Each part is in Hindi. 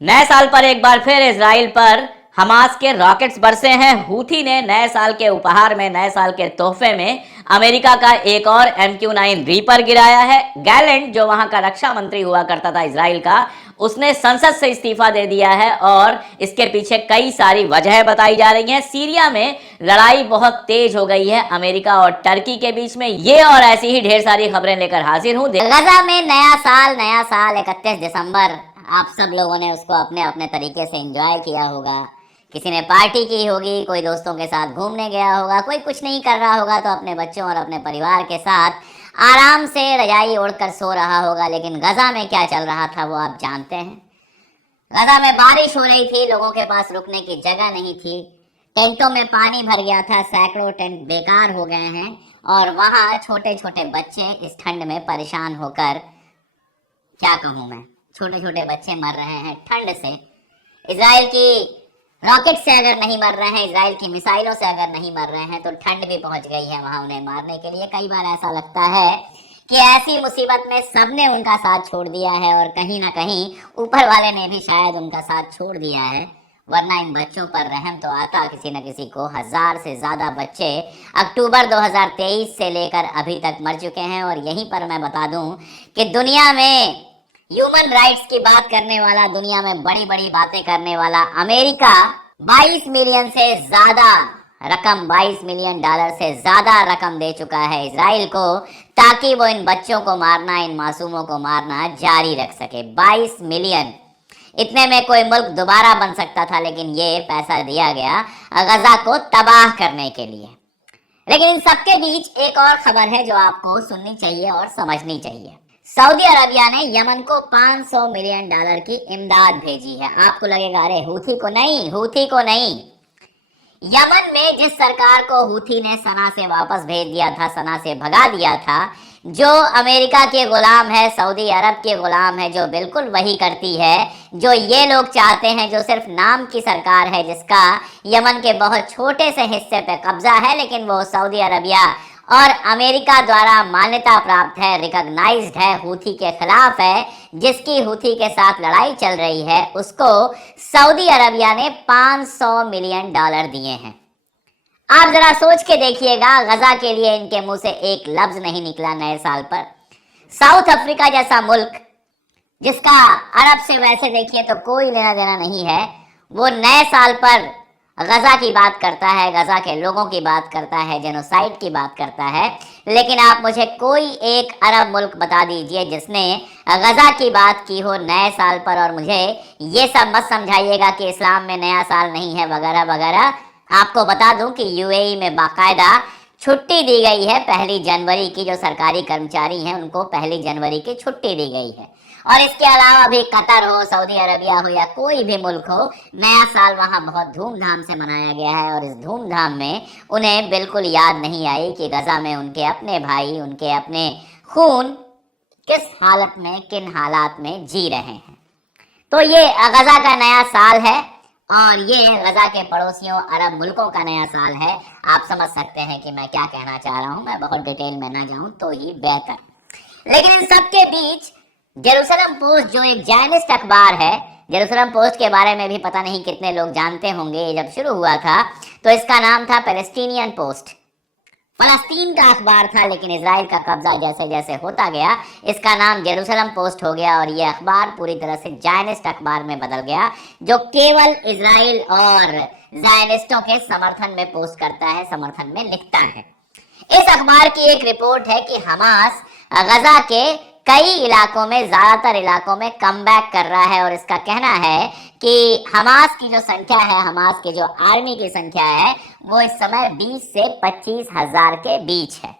नए साल पर एक बार फिर इजराइल पर हमास के रॉकेट्स बरसे हैं। हूथी ने नए साल के उपहार में, नए साल के तोहफे में अमेरिका का एक और MQ-9 रीपर गिराया है। गैलेंट, जो वहां का रक्षा मंत्री हुआ करता था इजराइल का, उसने संसद से इस्तीफा दे दिया है और इसके पीछे कई सारी वजह बताई जा रही हैं। सीरिया में लड़ाई बहुत तेज हो गई है अमेरिका और टर्की के बीच में। ये और ऐसी ही ढेर सारी खबरें लेकर हाजिर हूं। गजा में नया साल 31 दिसंबर, आप सब लोगों ने उसको अपने अपने तरीके से एंजॉय किया होगा। किसी ने पार्टी की होगी, कोई दोस्तों के साथ घूमने गया होगा, कोई कुछ नहीं कर रहा होगा तो अपने बच्चों और अपने परिवार के साथ आराम से रजाई ओढ़कर सो रहा होगा। लेकिन गजा में क्या चल रहा था वो आप जानते हैं। गजा में बारिश हो रही थी, लोगों के पास रुकने की जगह नहीं थी, टेंटों में पानी भर गया था, सैकड़ों टेंट बेकार हो गए हैं और वहाँ छोटे छोटे बच्चे इस ठंड में परेशान होकर, क्या कहूँ मैं, छोटे छोटे बच्चे मर रहे हैं ठंड से। इजराइल की रॉकेट से अगर नहीं मर रहे हैं, इजराइल की मिसाइलों से अगर नहीं मर रहे हैं, तो ठंड भी पहुंच गई है वहां उन्हें मारने के लिए। कई बार ऐसा लगता है कि ऐसी मुसीबत में सबने उनका साथ छोड़ दिया है और कहीं ना कहीं ऊपर वाले ने भी शायद उनका साथ छोड़ दिया है, वरना इन बच्चों पर रहम तो आता किसी न किसी को। 1000 से ज्यादा बच्चे अक्टूबर 2023 से लेकर अभी तक मर चुके हैं। और यहीं पर मैं बता दूं कि दुनिया में ह्यूमन राइट्स की बात करने वाला, दुनिया में बड़ी बड़ी बातें करने वाला अमेरिका 22 मिलियन से ज्यादा रकम, $22 मिलियन से ज्यादा रकम दे चुका है इजराइल को, ताकि वो इन बच्चों को मारना, इन मासूमों को मारना जारी रख सके। 22 मिलियन, इतने में कोई मुल्क दोबारा बन सकता था, लेकिन ये पैसा दिया गया गजा को तबाह करने के लिए। लेकिन इन सबके बीच एक और खबर है जो आपको सुननी चाहिए और समझनी चाहिए। सऊदी अरबिया ने यमन को $500 मिलियन की इमदाद भेजी है। आपको लगेगा अरे हूथी को नहीं, हूथी को नहीं। यमन में जिस सरकार को हूथी ने सना से वापस भेज दिया था, सना से भगा दिया था, जो अमेरिका के गुलाम है, सऊदी अरब के गुलाम है, जो बिल्कुल वही करती है जो ये लोग चाहते हैं, जो सिर्फ नाम की सरकार है, जिसका यमन के बहुत छोटे से हिस्से पे कब्जा है, लेकिन वो सऊदी अरबिया और अमेरिका द्वारा मान्यता प्राप्त है, रिकॉग्नाइज्ड है, हूथी के खिलाफ है, जिसकी हूथी के साथ लड़ाई चल रही है, उसको सऊदी अरबिया ने $500 मिलियन दिए हैं। आप जरा सोच के देखिएगा, गजा के लिए इनके मुंह से एक लफ्ज नहीं निकला नए साल पर। साउथ अफ्रीका जैसा मुल्क, जिसका अरब से वैसे देखिए तो कोई लेना देना नहीं है, वो नए साल पर गजा की बात करता है, गजा के लोगों की बात करता है, जेनोसाइड की बात करता है। लेकिन आप मुझे कोई एक अरब मुल्क बता दीजिए जिसने गजा की बात की हो नए साल पर। और मुझे ये सब मत समझाइएगा कि इस्लाम में नया साल नहीं है वगैरह वगैरह। आपको बता दूं कि UAE में बाकायदा छुट्टी दी गई है 1 जनवरी की। जो सरकारी कर्मचारी हैं उनको 1 जनवरी की छुट्टी दी गई है। और इसके अलावा भी कतर हो, सऊदी अरबिया हो या कोई भी मुल्क हो, नया साल वहाँ बहुत धूमधाम से मनाया गया है। और इस धूमधाम में उन्हें बिल्कुल याद नहीं आई कि गजा में उनके अपने भाई, उनके अपने खून किस हालत में, किन हालात में जी रहे हैं। तो ये गजा का नया साल है और ये गजा के पड़ोसियों अरब मुल्कों का नया साल है। आप समझ सकते हैं कि मैं क्या कहना चाह रहा हूँ। मैं बहुत डिटेल में ना जाऊँ तो ही बेहतर। लेकिन इन सबके बीच जेरूसलम पोस्ट, जो एक ज़ायनिस्ट अखबार है, जेरूसलम पोस्ट के बारे में भी पता नहीं कितने लोग जानते होंगे। जब शुरू हुआ था तो इसका नाम था पैलेस्टीनियन पोस्ट, फलस्तीन का अखबार था। लेकिन इजराइल का कब्जा जैसे जैसे होता गया, इसका नाम जेरूसलम पोस्ट हो गया और ये अखबार पूरी तरह से ज़ायनिस्ट अखबार में बदल गया, जो केवल इजराइल और ज़ायनिस्टों के समर्थन में पोस्ट करता है, समर्थन में लिखता है। इस अखबार की एक रिपोर्ट है कि हमास गजा के कई इलाकों में, ज्यादातर इलाकों में कमबैक कर रहा है। और इसका कहना है कि हमास की जो संख्या है, हमास की जो आर्मी की संख्या है, वो इस समय 20 से 25 हजार के बीच है।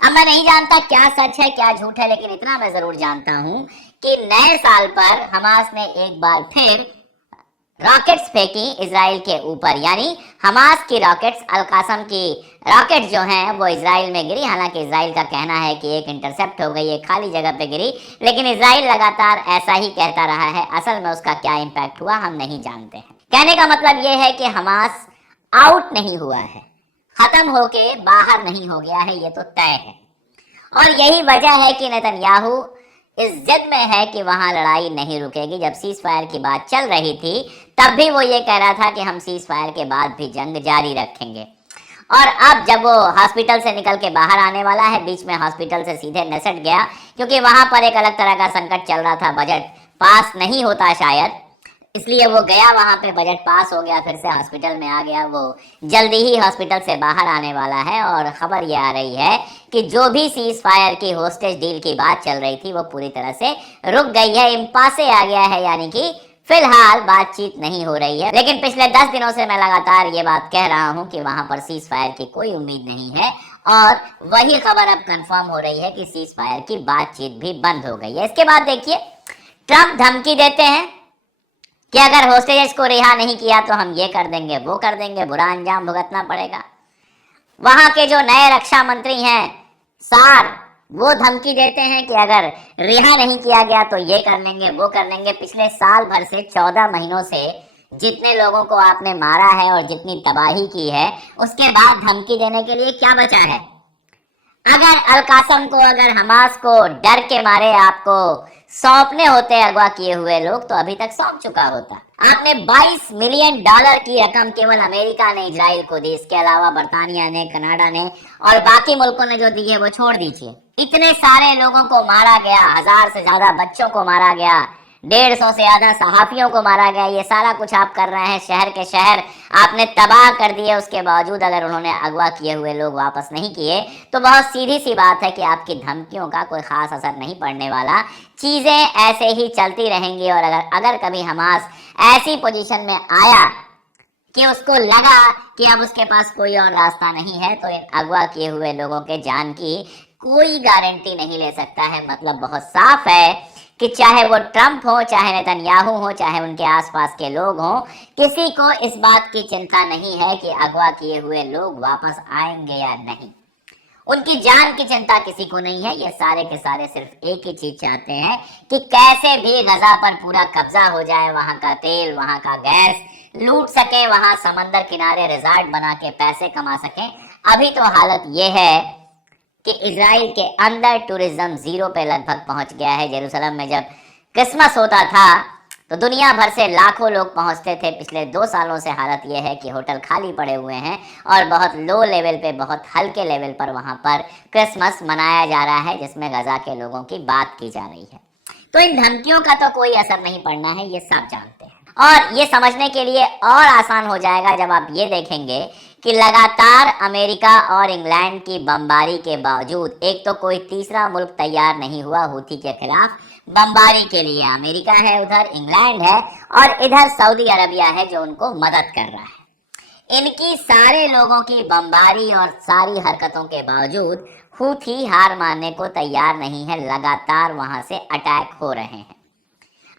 अब मैं नहीं जानता क्या सच है क्या झूठ है, लेकिन इतना मैं जरूर जानता हूं कि नए साल पर हमास ने एक बार फिर रॉकेट्स फेंकी इजराइल के ऊपर। यानी हमास की रॉकेट्स, अल-कासम की रॉकेट जो हैं वो इजराइल में गिरी। हालांकि इजराइल का कहना है कि एक इंटरसेप्ट हो गई, एक खाली जगह पे गिरी, लेकिन इजराइल लगातार ऐसा ही कहता रहा है। असल में उसका क्या इम्पैक्ट हुआ हम नहीं जानते हैं। कहने का मतलब ये है कि हमास आउट नहीं हुआ है, खत्म होके बाहर नहीं हो गया है, ये तो तय है। और यही वजह है कि नेतन्याहू इस जिद में है कि वहां लड़ाई नहीं रुकेगी। जब सीज फायर की बात चल रही थी तब भी वो ये कह रहा था कि हम सीज फायर के बाद भी जंग जारी रखेंगे। और अब जब वो हॉस्पिटल से निकल के बाहर आने वाला है, बीच में हॉस्पिटल से सीधे निसट गया क्योंकि वहां पर एक अलग तरह का संकट चल रहा था, बजट पास नहीं होता शायद, इसलिए वो गया वहां पे, बजट पास हो गया, फिर से हॉस्पिटल में आ गया। वो जल्दी ही हॉस्पिटल से बाहर आने वाला है और खबर ये आ रही है कि जो भी सीज फायर की होस्टेज डील की बात चल रही थी वो पूरी तरह से रुक गई है, इम्पासे आ गया है, यानी कि फिलहाल बातचीत नहीं हो रही है। लेकिन पिछले 10 दिनों से मैं लगातार ये बात कह रहा हूं कि वहां पर सीज फायर की कोई उम्मीद नहीं है और वही खबर अब कंफर्म हो रही है कि सीज फायर की बातचीत भी बंद हो गई है। इसके बाद देखिए, ट्रंप धमकी देते हैं कि अगर होस्टेजेस को रिहा नहीं किया तो हम ये कर देंगे, वो कर देंगे, बुरा अंजाम भुगतना पड़ेगा। वहां के जो नए रक्षा मंत्री हैं सार, वो धमकी देते हैं कि अगर रिहा नहीं किया गया तो ये कर लेंगे, वो कर लेंगे। पिछले साल भर से 14 महीनों से जितने लोगों को आपने मारा है और जितनी तबाही की है, उसके बाद धमकी देने के लिए क्या बचा है? अगर अल-कासम को, अगर हमास को डर के मारे आपको सौंपने होते अगवा किए हुए लोग, तो अभी तक सौंप चुका होता। आपने 22 मिलियन डॉलर की रकम केवल अमेरिका ने इजराइल को दी, इसके अलावा बर्तानिया ने, कनाडा ने और बाकी मुल्कों ने जो दी है वो छोड़ दीजिए। इतने सारे लोगों को मारा गया, 1000 से ज्यादा बच्चों को मारा गया, 150 से ज्यादा सहाफियों को मारा गया। ये सारा कुछ आप कर रहे हैं, शहर के शहर आपने तबाह कर दिए। उसके बावजूद अगर उन्होंने अगवा किए हुए लोग वापस नहीं किए तो बहुत सीधी सी बात है कि आपकी धमकियों का कोई खास असर नहीं पड़ने वाला, चीजें ऐसे ही चलती रहेंगी। और अगर कभी हमास ऐसी पोजीशन में आया कि उसको लगा कि अब उसके पास कोई और रास्ता नहीं है, तो इन अगवा किए हुए लोगों के जान की कोई गारंटी नहीं ले सकता है। मतलब बहुत साफ है कि चाहे वो ट्रंप हो, चाहे नेतन्याहू हो, चाहे उनके आसपास के लोग हों, किसी को इस बात की चिंता नहीं है कि अगवा किए हुए लोग वापस आएंगे या नहीं। उनकी जान की चिंता किसी को नहीं है। ये सारे के सारे सिर्फ एक ही चीज चाहते हैं कि कैसे भी गजा पर पूरा कब्जा हो जाए, वहां का तेल, वहां का गैस लूट सके, वहां समंदर किनारे रिजॉर्ट बना के पैसे कमा सके। अभी तो हालत ये है कि इजराइल के अंदर टूरिज्म जीरो पे लगभग पहुंच गया है। जेरूसलम में जब क्रिसमस होता था तो दुनिया भर से लाखों लोग पहुंचते थे। पिछले 2 सालों से हालत यह है कि होटल खाली पड़े हुए हैं और बहुत लो लेवल पे, बहुत हल्के लेवल पर वहां पर क्रिसमस मनाया जा रहा है, जिसमें गजा के लोगों की बात की जा रही है। तो इन धमकियों का तो कोई असर नहीं पड़ना है, ये सब जानते हैं। और ये समझने के लिए और आसान हो जाएगा जब आप ये देखेंगे कि लगातार अमेरिका और इंग्लैंड की बमबारी के बावजूद एक तो कोई तीसरा मुल्क तैयार नहीं हुआ हूथी के खिलाफ बमबारी के लिए। अमेरिका है उधर, इंग्लैंड है और इधर सऊदी अरबिया है जो उनको मदद कर रहा है। इनकी सारे लोगों की बमबारी और सारी हरकतों के बावजूद हूथी हार मानने को तैयार नहीं है। लगातार वहां से अटैक हो रहे हैं।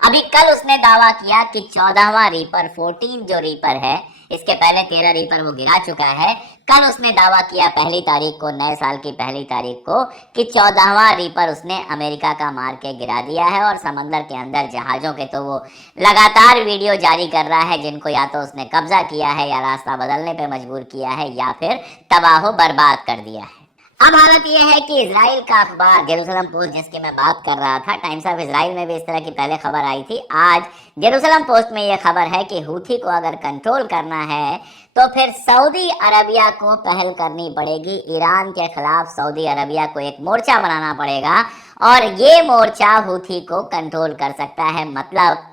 अभी कल उसने दावा किया कि 14वां रीपर, 14 जो रीपर है, इसके पहले 13 रीपर वो गिरा चुका है। कल उसने दावा किया 1 तारीख को, नए साल की 1 तारीख को, कि 14वां रीपर उसने अमेरिका का मार के गिरा दिया है। और समंदर के अंदर जहाजों के तो वो लगातार वीडियो जारी कर रहा है, जिनको या तो उसने कब्जा किया है या रास्ता बदलने पे मजबूर किया है या फिर तबाह बर्बाद कर दिया है। अब हालत यह है कि इजराइल का अखबार जेरूसलम पोस्ट, जिसकी मैं बात कर रहा था, टाइम्स ऑफ इजराइल में भी इस तरह की पहले खबर आई थी। आज जेरूसलम पोस्ट में यह खबर है कि हूथी को अगर कंट्रोल करना है तो फिर सऊदी अरबिया को पहल करनी पड़ेगी। ईरान के खिलाफ सऊदी अरबिया को एक मोर्चा बनाना पड़ेगा और ये मोर्चा हूथी को कंट्रोल कर सकता है। मतलब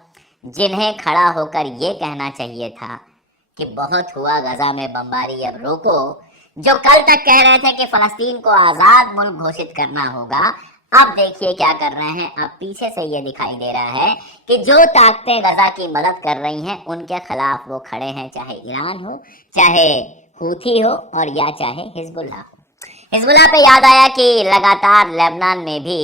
जिन्हें खड़ा होकर ये कहना चाहिए था कि बहुत हुआ, गजा में बमबारी अब रोको, जो कल तक कह रहे थे कि फलस्तीन को आजाद मुल्क घोषित करना होगा, अब देखिए क्या कर रहे हैं। अब पीछे से ये दिखाई दे रहा है कि जो ताकतें गजा की मदद कर रही हैं उनके खिलाफ वो खड़े हैं, चाहे ईरान हो, चाहे हूथी हो और या चाहे हिजबुल्लाह हो। हिजबुल्लाह पे याद आया कि लगातार लेबनान में भी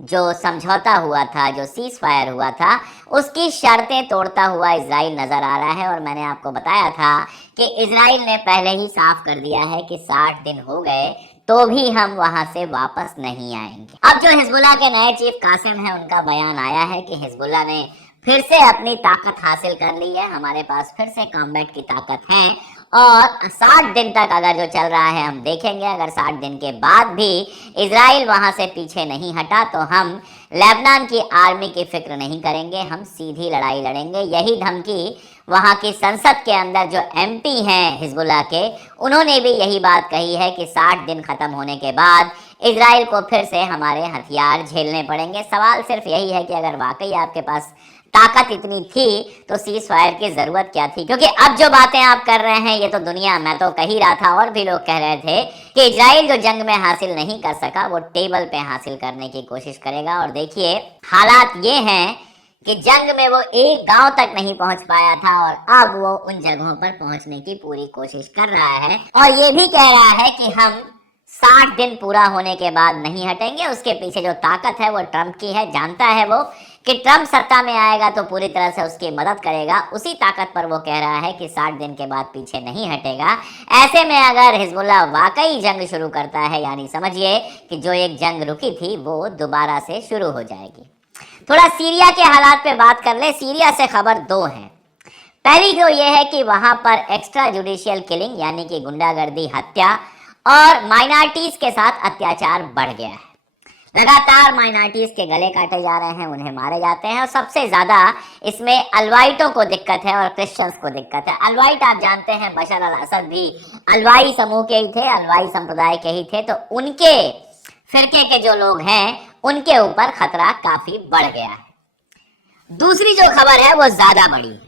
जो समझौता हुआ था, जो सीज फायर हुआ था, उसकी शर्तें तोड़ता हुआ इजराइल नजर आ रहा है। और मैंने आपको बताया था कि इजराइल ने पहले ही साफ कर दिया है कि 60 दिन हो गए तो भी हम वहां से वापस नहीं आएंगे। अब जो हिजबुल्लाह के नए चीफ कासिम है, उनका बयान आया है कि हिजबुल्लाह ने फिर से अपनी ताकत हासिल कर ली है, हमारे पास फिर से कॉम्बैट की ताकत है और 60 दिन तक अगर जो चल रहा है हम देखेंगे, अगर 60 दिन के बाद भी इजराइल वहां से पीछे नहीं हटा तो हम लेबनान की आर्मी की फिक्र नहीं करेंगे, हम सीधी लड़ाई लड़ेंगे। यही धमकी वहां की संसद के अंदर जो एमपी हैं हिजबुल्लाह के, उन्होंने भी यही बात कही है कि 60 दिन खत्म होने के बाद इजराइल को फिर से हमारे हथियार झेलने पड़ेंगे। सवाल सिर्फ यही है कि अगर वाकई आपके पास ताकत इतनी थी तो सीज फायर की जरूरत क्या थी? क्योंकि अब जो बातें आप कर रहे हैं ये तो दुनिया, मैं तो कह ही रहा था और भी लोग कह रहे थे कि इजराइल जो जंग में हासिल नहीं कर सका वो टेबल पे हासिल करने की कोशिश करेगा। और देखिए हालात ये हैं कि जंग में वो एक गांव तक नहीं पहुंच पाया था और अब वो उन जगहों पर पहुंचने की पूरी कोशिश कर रहा है और ये भी कह रहा है कि हम 60 दिन पूरा होने के बाद नहीं हटेंगे। उसके पीछे जो ताकत है वो ट्रंप की है, जानता है वो कि ट्रंप सत्ता में आएगा तो पूरी तरह से उसकी मदद करेगा। उसी ताकत पर वो कह रहा है कि 60 दिन के बाद पीछे नहीं हटेगा। ऐसे में अगर हिजबुल्लाह वाकई जंग शुरू करता है, यानी समझिए कि जो एक जंग रुकी थी वो दोबारा से शुरू हो जाएगी। थोड़ा सीरिया के हालात पे बात कर ले। सीरिया से खबर दो है। पहली तो ये है कि वहां पर एक्स्ट्रा जुडिशियल किलिंग यानी कि गुंडागर्दी, हत्या और माइनॉरिटीज के साथ अत्याचार बढ़ गया है। लगातार माइनॉरिटीज के गले काटे जा रहे हैं, उन्हें मारे जाते हैं और सबसे ज्यादा इसमें अलवाइटों को दिक्कत है और क्रिश्चियंस को दिक्कत है। अलवाइट आप जानते हैं बशर अल असद भी अलवाई समूह के ही थे, अलवाई संप्रदाय के ही थे, तो उनके फिरके के जो लोग हैं उनके ऊपर खतरा काफी बढ़ गया है। दूसरी जो खबर है वो ज्यादा बड़ी है।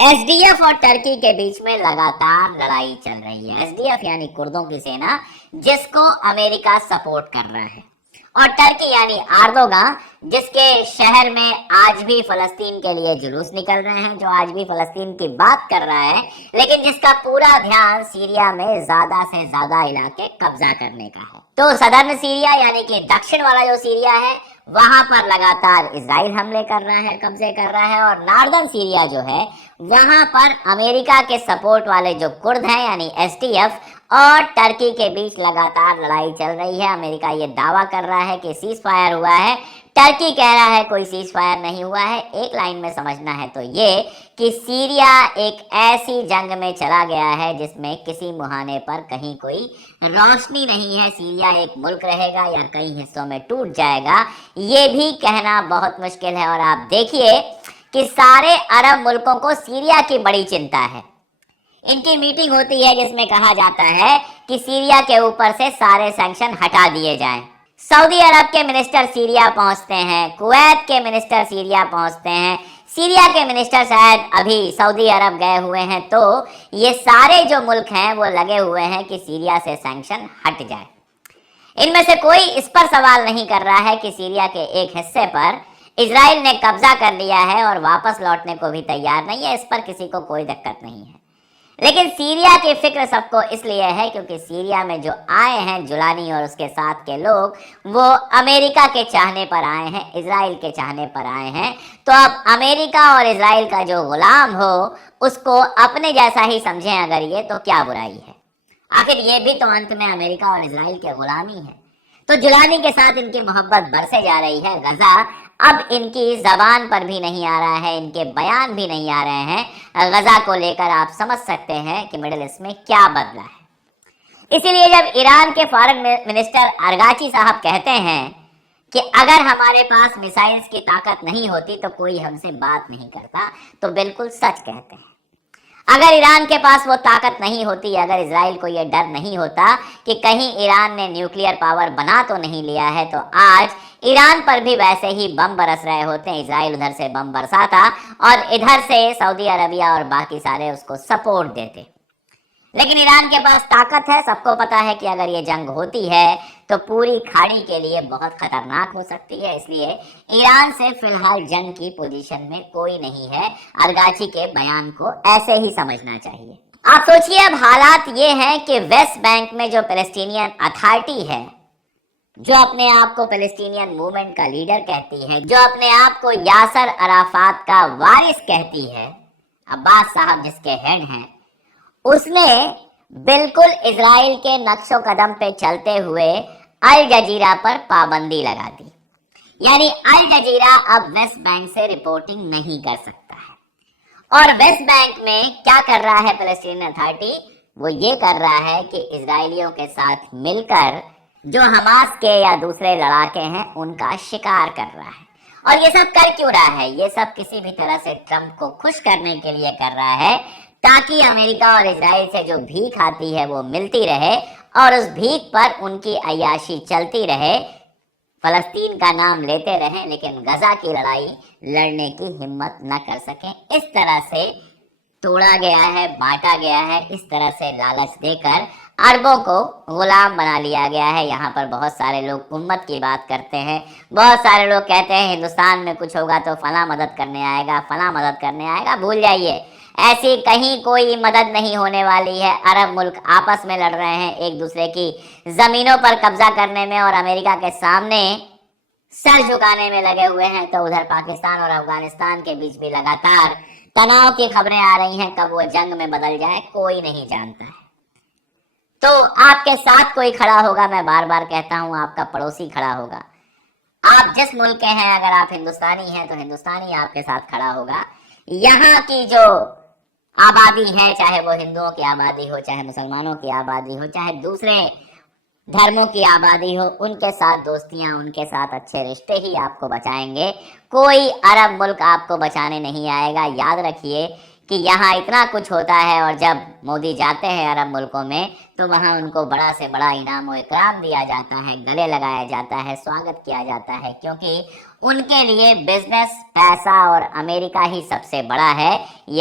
एसडीएफ और टर्की के बीच में लगातार लड़ाई चल रही है। एसडीएफ यानी कुर्दों की सेना जिसको अमेरिका सपोर्ट कर रहा है, और टर्की यानी एर्दोगान जिसके शहर में आज भी फलस्तीन के लिए जुलूस निकल रहे हैं, जो आज भी फलस्तीन की बात कर रहा है, लेकिन जिसका पूरा ध्यान सीरिया में ज्यादा से ज्यादा इलाके कब्जा करने का है। तो सदर्न सीरिया यानी कि दक्षिण वाला जो सीरिया है वहां पर लगातार इजराइल हमले कर रहा है, कब्जे कर रहा है, और नॉर्दर्न सीरिया जो है वहां पर अमेरिका के सपोर्ट वाले जो कुर्द हैं यानी एसटीएफ और टर्की के बीच लगातार लड़ाई चल रही है। अमेरिका ये दावा कर रहा है कि सीज फायर हुआ है, टर्की कह रहा है कोई सीज फायर नहीं हुआ है। एक लाइन में समझना है तो ये कि सीरिया एक ऐसी जंग में चला गया है जिसमें किसी मुहाने पर कहीं कोई रोशनी नहीं है। सीरिया एक मुल्क रहेगा या कई हिस्सों में टूट जाएगा, ये भी कहना बहुत मुश्किल है। और आप देखिए कि सारे अरब मुल्कों को सीरिया की बड़ी चिंता है। इनकी मीटिंग होती है जिसमें कहा जाता है कि सीरिया के ऊपर से सारे सैंक्शन हटा दिए जाएं। सऊदी अरब के मिनिस्टर सीरिया पहुंचते हैं, कुवैत के मिनिस्टर सीरिया पहुंचते हैं, सीरिया के मिनिस्टर शायद अभी सऊदी अरब गए हुए हैं। तो ये सारे जो मुल्क हैं वो लगे हुए हैं कि सीरिया से सैंक्शन हट जाए। इनमें से कोई इस पर सवाल नहीं कर रहा है कि सीरिया के एक हिस्से पर इजराइल ने कब्जा कर लिया है और वापस लौटने को भी तैयार नहीं है। इस पर किसी को कोई दिक्कत नहीं है। लेकिन सीरिया की फिक्र सबको इसलिए है क्योंकि सीरिया में जो आए हैं जुलानी और उसके साथ के लोग वो अमेरिका के चाहने पर आए हैं, इजराइल के चाहने पर आए हैं। तो अब अमेरिका और इजराइल का जो गुलाम हो उसको अपने जैसा ही समझें अगर ये, तो क्या बुराई है? आखिर ये भी तो अंत में अमेरिका और इजराइल के गुलामी है। तो जुलानी के साथ इनकी मोहब्बत बरसे जा रही है। गजा अब इनकी जबान पर भी नहीं आ रहा है, इनके बयान भी नहीं आ रहे हैं। गजा को लेकर आप समझ सकते हैं कि मिडिल ईस्ट में क्या बदला है। इसीलिए जब ईरान के फॉरेन मिनिस्टर अरगाची साहब कहते हैं कि अगर हमारे पास मिसाइल्स की ताकत नहीं होती तो कोई हमसे बात नहीं करता, तो बिल्कुल सच कहते हैं। अगर ईरान के पास वो ताकत नहीं होती, अगर इजराइल को ये डर नहीं होता कि कहीं ईरान ने न्यूक्लियर पावर बना तो नहीं लिया है, तो आज ईरान पर भी वैसे ही बम बरस रहे होते हैं। इजराइल उधर से बम बरसाता और इधर से सऊदी अरबिया और बाकी सारे उसको सपोर्ट देते। लेकिन ईरान के पास ताकत है। सबको पता है कि अगर ये जंग होती है तो पूरी खाड़ी के लिए बहुत खतरनाक हो सकती है। इसलिए ईरान से फिलहाल जंग की पोजीशन में कोई नहीं है। अरगाची के बयान को ऐसे ही समझना चाहिए। आप सोचिए अब हालात ये हैं कि वेस्ट बैंक में जो पैलेस्टीनियन अथॉरिटी है, जो अपने आप को पैलेस्टीनियन मूवमेंट का लीडर कहती है, जो अपने आप को यासर अराफात का वारिस कहती है, अब्बास साहब जिसके हेड हैं, उसने बिल्कुल इजराइल के नक्शो कदम पे चलते हुए अल जजीरा पर पाबंदी लगा दी। यानी अल जजीरा अब वेस्ट बैंक से रिपोर्टिंग नहीं कर सकता है। और वेस्ट बैंक में क्या कर रहा है पैलेस्टीनियन अथॉरिटी? वो ये कर रहा है कि इजरायलियों के साथ मिलकर जो हमास के या दूसरे लड़ाके हैं उनका शिकार कर रहा है। और ये सब कर क्यों रहा है? ये सब किसी भी तरह से ट्रंप को खुश करने के लिए कर रहा है, ताकि अमेरिका और इजराइल से जो भीख आती है वो मिलती रहे और उस भीख पर उनकी अय्याशी चलती रहे, फलस्तीन का नाम लेते रहें लेकिन गजा की लड़ाई लड़ने की हिम्मत न कर सकें। इस तरह से तोड़ा गया है, बांटा गया है, इस तरह से लालच देकर अरबों को गुलाम बना लिया गया है। यहाँ पर बहुत सारे लोग उम्मत की बात करते हैं, बहुत सारे लोग कहते हैं हिंदुस्तान में कुछ होगा तो फला मदद करने आएगा, फला मदद करने आएगा। भूल जाइए, ऐसी कहीं कोई मदद नहीं होने वाली है। अरब मुल्क आपस में लड़ रहे हैं, एक दूसरे की जमीनों पर कब्जा करने में और अमेरिका के सामने सर झुकाने में लगे हुए हैं। तो उधर पाकिस्तान और अफगानिस्तान के बीच भी लगातार तनाव की खबरें आ रही हैं। कब वो जंग में बदल जाए कोई नहीं जानता है। तो आपके साथ कोई खड़ा होगा, मैं बार बार कहता हूं, आपका पड़ोसी खड़ा होगा। आप जिस मुल्क के हैं, अगर आप हिंदुस्तानी हैं तो हिंदुस्तानी आपके साथ खड़ा होगा। यहाँ की जो आबादी है, चाहे वो हिंदुओं की आबादी हो, चाहे मुसलमानों की आबादी हो, चाहे दूसरे धर्मों की आबादी हो, उनके साथ दोस्तियां, उनके साथ अच्छे रिश्ते ही आपको बचाएंगे। कोई अरब मुल्क आपको बचाने नहीं आएगा। याद रखिए कि यहाँ इतना कुछ होता है और जब मोदी जाते हैं अरब मुल्कों में तो वहाँ उनको बड़ा से बड़ा इनाम व इकराम दिया जाता है, गले लगाया जाता है, स्वागत किया जाता है, क्योंकि उनके लिए बिजनेस, पैसा और अमेरिका ही सबसे बड़ा है। ये